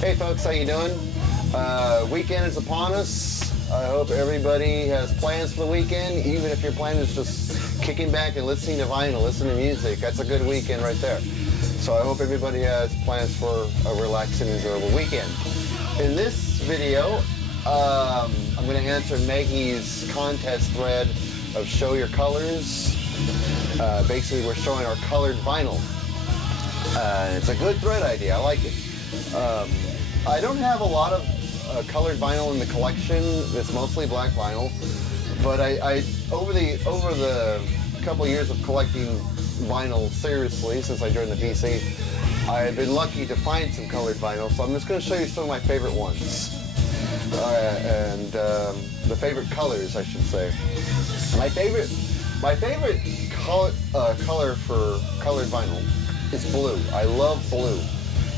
Hey folks, how you doing? Weekend is upon us. I hope everybody has plans for the weekend, even if your plan is just kicking back and listening to vinyl, listening to music. That's a good weekend right there. So I hope everybody has plans for a relaxing, enjoyable weekend. In this video, I'm going to answer Maggie's contest thread of show your colors. Basically, we're showing our colored vinyl. It's a good thread idea. I like it. I don't have a lot of colored vinyl in the collection. It's mostly black vinyl. But I over the couple of years of collecting vinyl seriously, since I joined the PC, I've been lucky to find some colored vinyl. So I'm just going to show you some of my favorite ones. And the favorite colors, I should say. My favorite color for colored vinyl is blue. I love blue,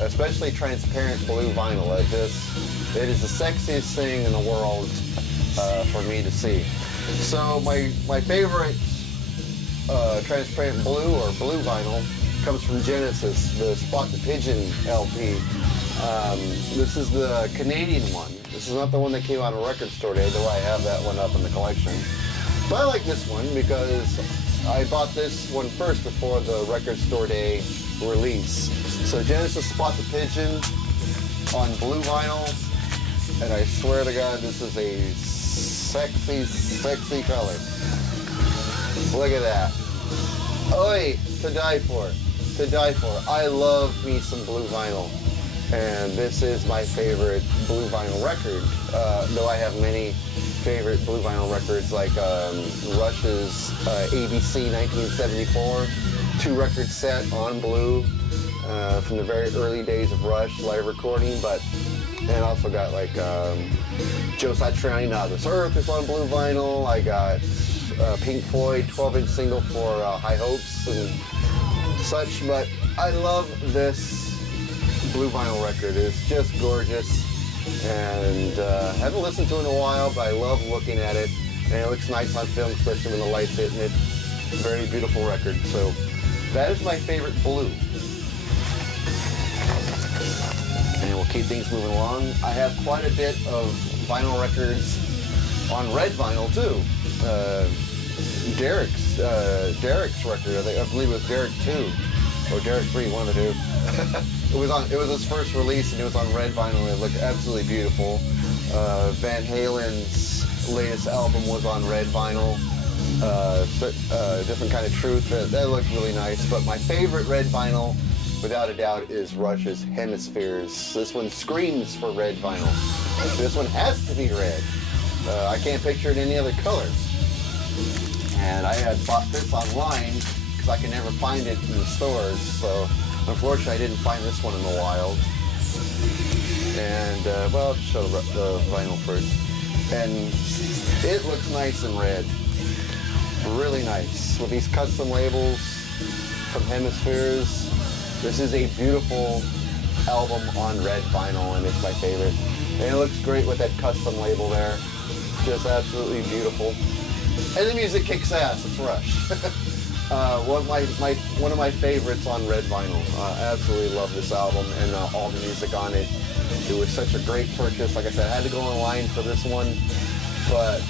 especially transparent blue vinyl. It is the sexiest thing in the world for me to see. So my favorite transparent blue or blue vinyl comes from Genesis, the Spot the Pigeon LP. This is the Canadian one. This is not the one that came out on Record Store Day, though I have that one up in the collection. But I like this one because I bought this one first before the Record Store Day release. So Genesis Spot the Pigeon on blue vinyl, and I swear to God, this is a sexy, sexy color. Look at that. Oi, to die for, to die for. I love me some blue vinyl, and this is my favorite blue vinyl record, though I have many favorite blue vinyl records like Rush's ABC 1974, 2-record set on blue from the very early days of Rush live recording, and also got like Joe Satriani, Now This Earth is on blue vinyl. I got Pink Floyd 12-inch single for High Hopes and such, but I love this blue vinyl record. It's just gorgeous, and haven't listened to it in a while, but I love looking at it, and it looks nice on film, especially when the light's hitting it. Very beautiful record. So that is my favorite blue. And we'll keep things moving along. I have quite a bit of vinyl records on red vinyl too. Derek's record, I believe it was Derek 2 or Derek 3, one of the two. It was his first release, and it was on red vinyl, and it looked absolutely beautiful. Van Halen's latest album was on red vinyl. Different Kind of Truth, that looked really nice. But my favorite red vinyl, without a doubt, is Rush's Hemispheres. This one screams for red vinyl. This one has to be red. I can't picture it any other color. And I had bought this online because I can never find it in the stores. So unfortunately, I didn't find this one in the wild. And well, I'll just show the vinyl first. And it looks nice in red. Really nice with these custom labels from Hemispheres. This is a beautiful album on red vinyl, and it's my favorite. And it looks great with that custom label there. Just absolutely beautiful. And the music kicks ass. It's Rush. One of my favorites on red vinyl. Absolutely love this album and all the music on it. It was such a great purchase. Like I said, I had to go online for this one, but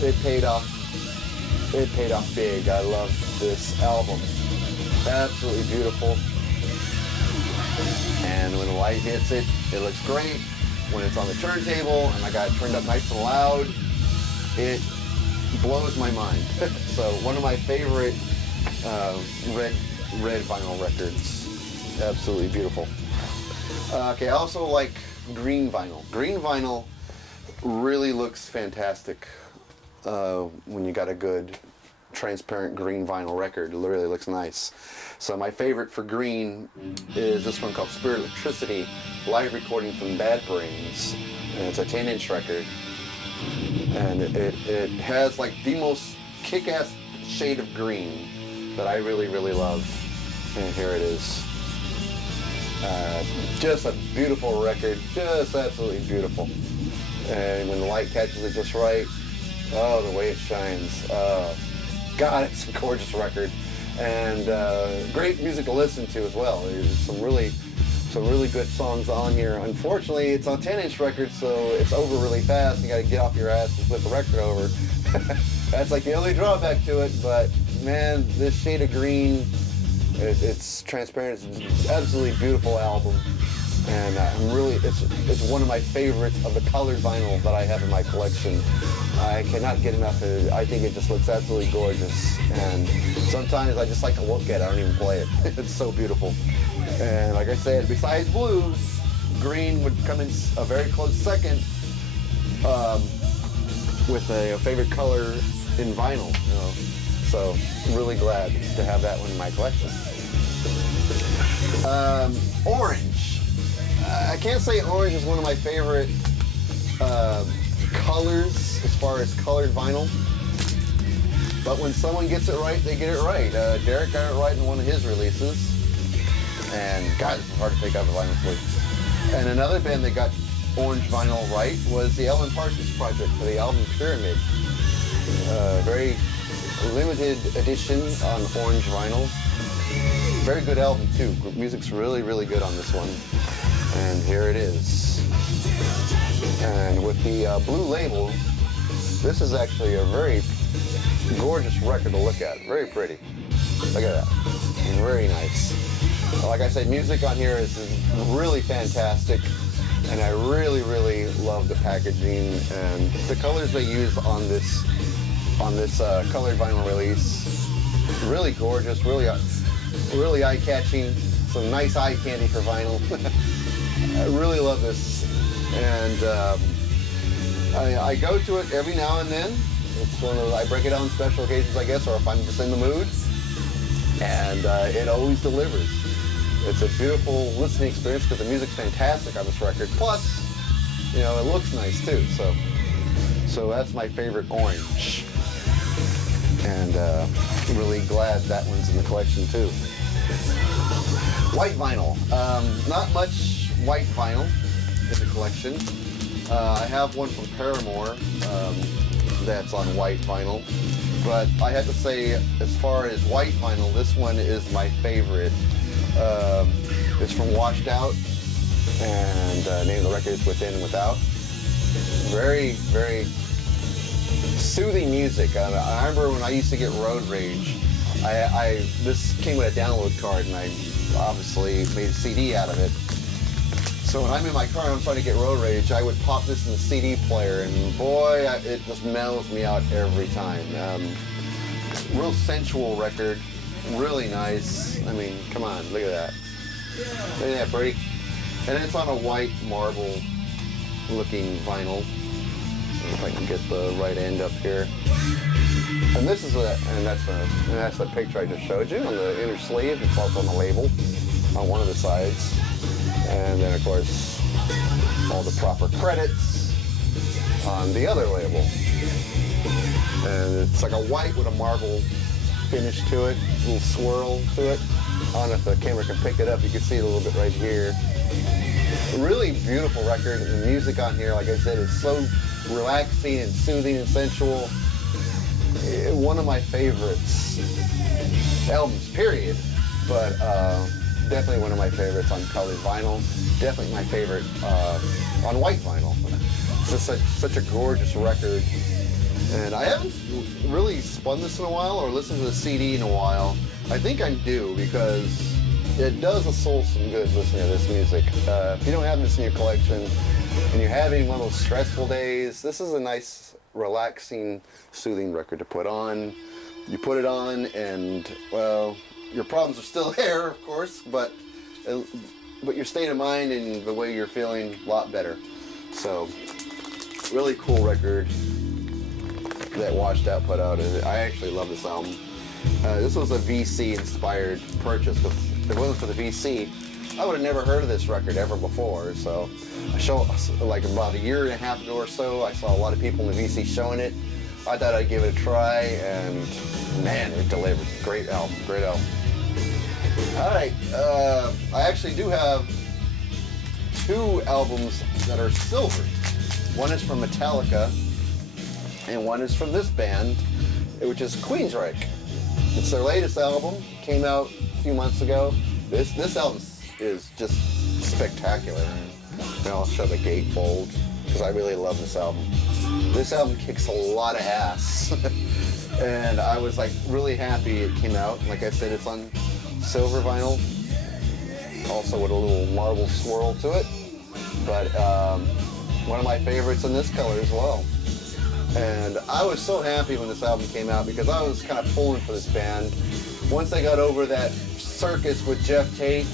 it paid off. It paid off big. I love this album. Absolutely beautiful. And when the light hits it, it looks great. When it's on the turntable and I got it turned up nice and loud, it blows my mind. So one of my favorite red vinyl records. Absolutely beautiful. Okay, I also like green vinyl. Green vinyl really looks fantastic when you got a good transparent green vinyl record. It really looks nice. So my favorite for green is this one called Spirit Electricity, live recording from Bad Brains. And it's a 10-inch record. And it has like the most kick-ass shade of green that I really, really love. And here it is. Just a beautiful record, just absolutely beautiful. And when the light catches it just right, oh, the way it shines. God, it's a gorgeous record. And great music to listen to as well. There's some really some really good songs on here. Unfortunately, it's on 10-inch record, so it's over really fast. You got to get off your ass and flip the record over. That's like the only drawback to it, but man, this shade of green, it's transparent. It's an absolutely beautiful album, and it's one of my favorites of the colored vinyl that I have in my collection. I cannot get enough of it. I think it just looks absolutely gorgeous, and sometimes I just like to look at it. I don't even play it. It's so beautiful. And like I said, besides blue, green would come in a very close second with a favorite color in vinyl. You know? So I'm really glad to have that one in my collection. Orange. I can't say orange is one of my favorite colors as far as colored vinyl. But when someone gets it right, they get it right. Derek got it right in one of his releases. And God, it's hard to take out the vinyl sleeve. And another band that got orange vinyl right was the Alan Parsons Project for the album Pyramid. Very limited edition on orange vinyl. Very good album too. Music's really, really good on this one. And here it is. And with the blue label, this is actually a very gorgeous record to look at. Very pretty. Look at that. Very nice. Like I said, music on here is really fantastic. And I really, really love the packaging and the colors they use on this colored vinyl release. Really gorgeous, really eye-catching. Some nice eye candy for vinyl. I really love this, and I go to it every now and then. It's one of I break it out on special occasions, I guess, or if I'm just in the mood, and it always delivers. It's a beautiful listening experience because the music's fantastic on this record. Plus, you know, it looks nice too. So that's my favorite orange, and really glad that one's in the collection too. White vinyl. Not much white vinyl in the collection. I have one from Paramore that's on white vinyl, but I have to say, as far as white vinyl, this one is my favorite. It's from Washed Out, and the name of the record is Within and Without. Very, very soothing music. I remember when I used to get road rage, this came with a download card, and I obviously made a CD out of it. So when I'm in my car and I'm trying to get road rage, I would pop this in the CD player, and boy, it just mellows me out every time. Real sensual record, really nice. I mean, come on, look at that. Look at that, Brady. And it's on a white marble looking vinyl. If I can get the right end up here. And this is that's the picture I just showed you on the inner sleeve. It's also on the label on one of the sides. And then of course all the proper credits on the other label. And it's like a white with a marble finish to it, a little swirl to it. I don't know if the camera can pick it up. You can see it a little bit right here. Really beautiful record. The music on here, like I said, is so relaxing and soothing and sensual. One of my favorites albums, period. But definitely one of my favorites on colored vinyl. Definitely my favorite on white vinyl. It's just such a gorgeous record. And I haven't really spun this in a while or listened to the CD in a while. I think I'm due because it does a soul some good listening to this music. If you don't have this in your collection and you're having one of those stressful days, this is a nice, relaxing, soothing record to put on. You put it on and, well, your problems are still there, of course, but your state of mind and the way you're feeling, a lot better. So, really cool record that Washed Out put out. I actually love this album. This was a VC inspired purchase. If it wasn't for the VC, I would have never heard of this record ever before. So like about a year and a half ago or so, I saw a lot of people in the VC showing it. I thought I'd give it a try, and man, it delivered. Great album, great album. All right, I actually do have two albums that are silver. One is from Metallica, and one is from this band, which is Queensryche. It's their latest album, came out a few months ago. This album is just spectacular. Now I'll show the gatefold because I really love this album. This album kicks a lot of ass. And I was like really happy it came out. Like I said, it's on silver vinyl, also with a little marble swirl to it. But one of my favorites in this color as well. And I was so happy when this album came out because I was kind of pulling for this band. Once they got over that circus with Jeff Tate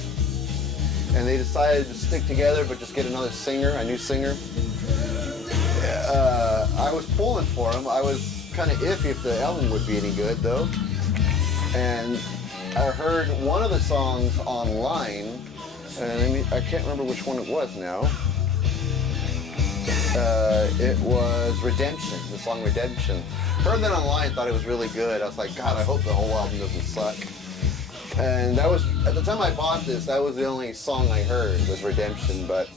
and they decided to stick together but just get another singer, a new singer, I was pulling for them. I was kind of iffy if the album would be any good though. And I heard one of the songs online, and I can't remember which one it was now. It was Redemption, the song Redemption. Heard that online, thought it was really good. I was like, God, I hope the whole album doesn't suck. And that was, at the time I bought this, that was the only song I heard, was Redemption. But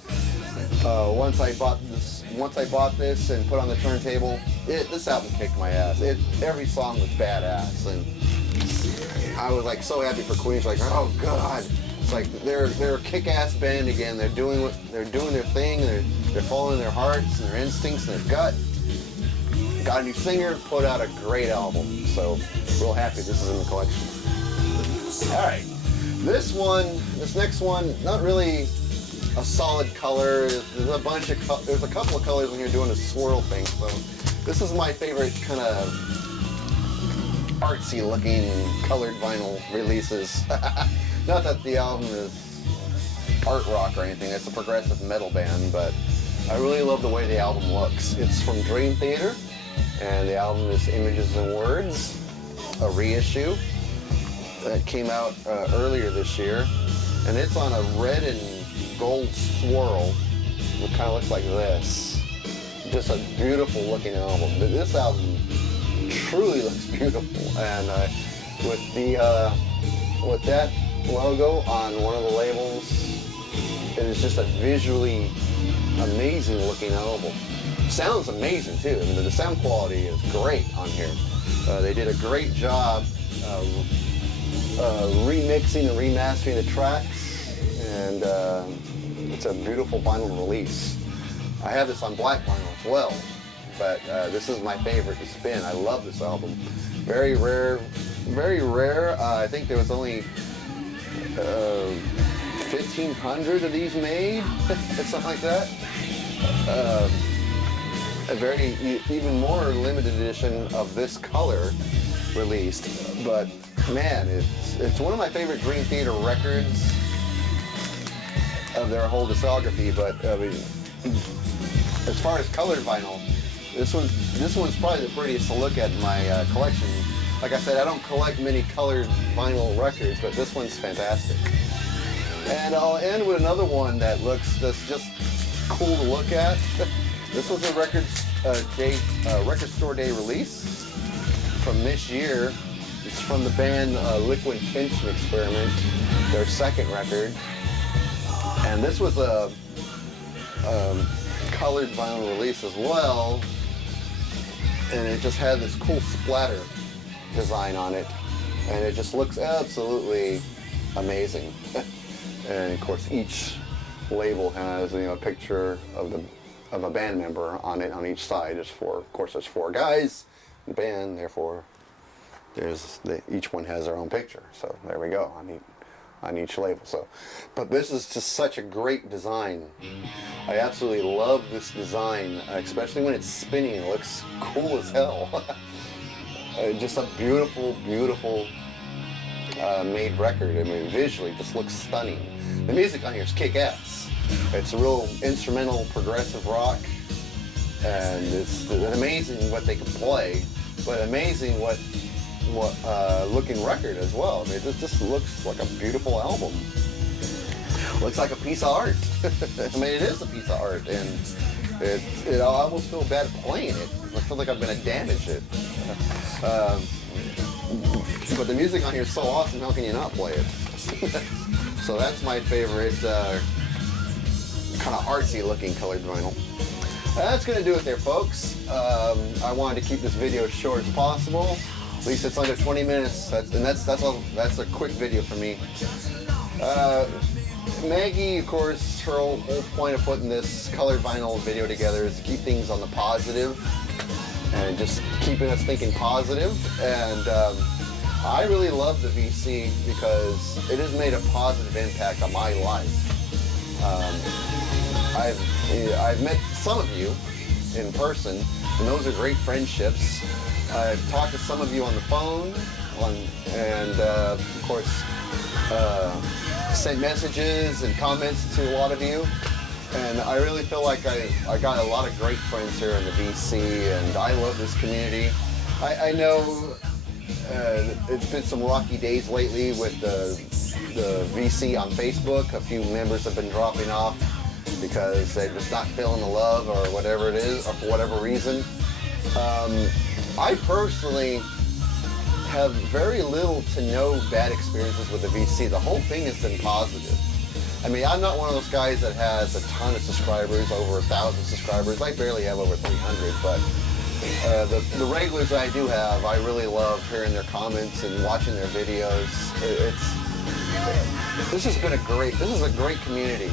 once I bought this and put on the turntable, this album kicked my ass. Every song was badass, and I was like so happy for Queens. Like, oh God, it's like they're a kick-ass band again. They're doing their thing. They're following their hearts and their instincts and their gut. Got a new singer, put out a great album. So real happy this is in the collection. All right, this next one, not really a solid color. There's a couple of colors when you're doing a swirl thing. So this is my favorite kind of artsy looking colored vinyl releases. Not that the album is art rock or anything. It's a progressive metal band, but I really love the way the album looks. It's from Dream Theater, and the album is Images and Words, a reissue that came out earlier this year, and it's on a red and gold swirl. It kind of looks like this. Just a beautiful looking album. This album truly looks beautiful, and with that logo on one of the labels, it is just a visually amazing looking album. Sounds amazing too. I mean, the sound quality is great on here. They did a great job remixing and remastering the tracks, and it's a beautiful vinyl release. I have this on black vinyl as well, but this is my favorite to spin. I love this album. Very rare, very rare. I think there was only 1,500 of these made, something like that. A very, even more limited edition of this color released, but man, it's one of my favorite Dream Theater records of their whole discography. But I mean, as far as colored vinyl, this one's probably the prettiest to look at in my collection. Like I said, I don't collect many colored vinyl records, but this one's fantastic. And I'll end with another one that's just cool to look at. This was a record store day release from this year. It's from the band Liquid Tension Experiment, their second record. And this was a colored vinyl release as well. And it just had this cool splatter design on it. And it just looks absolutely amazing. And of course, each label has a picture of a band member on it on each side. Of course, there's 4 guys in the band, therefore each one has their own picture. So there we go on each label. So, but this is just such a great design. I absolutely love this design, especially when it's spinning. It looks cool as hell. Just a beautiful, beautiful made record. I mean, visually, just looks stunning. The music on here is kick-ass. It's a real instrumental, progressive rock, and it's amazing what they can play, but amazing what looking record as well. I mean, it just looks like a beautiful album. Looks like a piece of art. I mean, it is a piece of art, and I almost feel bad playing it. I feel like I'm going to damage it. But the music on here is so awesome, how can you not play it? So that's my favorite kind of artsy looking colored vinyl. That's going to do it there, folks. I wanted to keep this video as short as possible. At least it's under 20 minutes. That's a quick video for me. Maggie, of course, her whole point of putting this colored vinyl video together is to keep things on the positive and just keeping us thinking positive. And I really love the VC because it has made a positive impact on my life. I've met some of you in person, and those are great friendships. I've talked to some of you on the phone, and of course, sent messages and comments to a lot of you. And I really feel like I got a lot of great friends here in the VC, and I love this community. I know it's been some rocky days lately with the VC on Facebook. A few members have been dropping off because they're just not feeling the love or whatever it is, or for whatever reason. I personally have very little to no bad experiences with the VC. The whole thing has been positive. I mean, I'm not one of those guys that has a ton of subscribers, over 1,000 subscribers. I barely have over 300, but the regulars that I do have, I really love hearing their comments and watching their videos. This is a great community,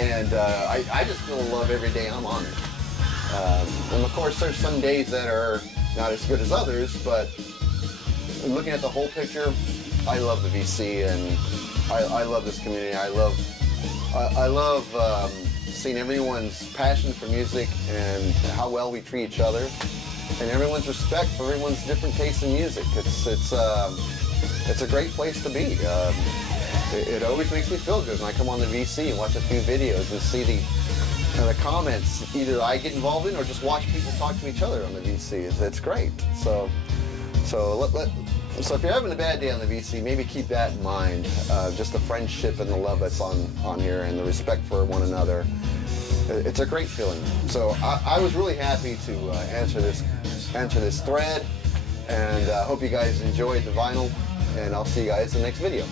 and I just feel love every day I'm on it. And of course, there's some days that are not as good as others, but looking at the whole picture, I love the VC, and I love this community. I love seeing everyone's passion for music and how well we treat each other, and everyone's respect for everyone's different tastes in music. It's a great place to be. It always makes me feel good when I come on the VC and watch a few videos and see the comments either I get involved in or just watch people talk to each other on the VC. It's great. So if you're having a bad day on the VC, maybe keep that in mind. Just the friendship and the love that's on here, and the respect for one another. It's a great feeling. So I was really happy to answer this thread, and hope you guys enjoyed the vinyl. And I'll see you guys in the next video.